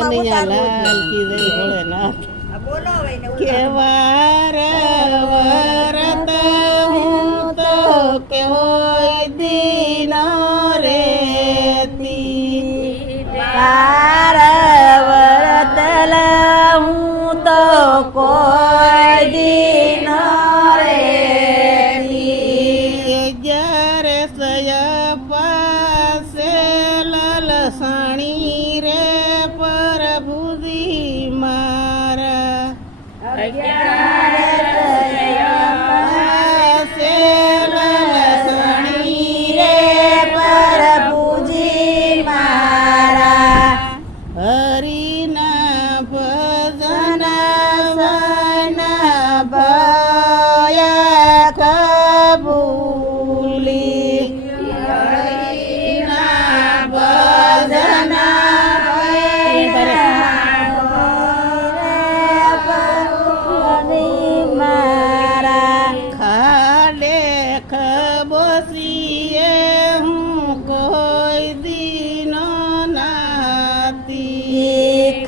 કનૈયા લાલ કી જય ભોળેનાથ કેવાર વરત હું તો કોઈ દિન રેતી તાર વરતલ હું તો કોઈ દિન રેતી જ્યારે સય પાસે લલસાણી રે પાસે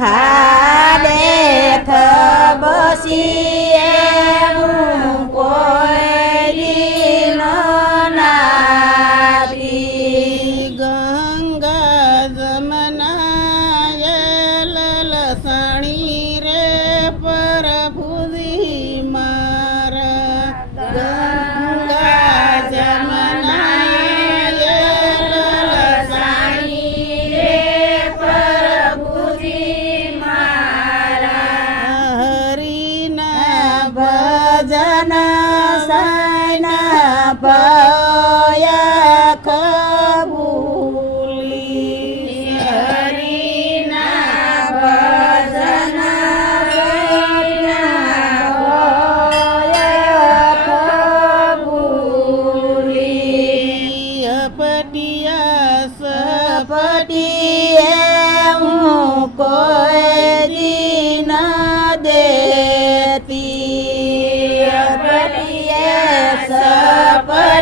નાતી ખાડે ખબસીએ અપાયા કબૂલી. હરિના ભજન કબૂલી અપટિયા સપટિયે હું કોઈ દિન દે.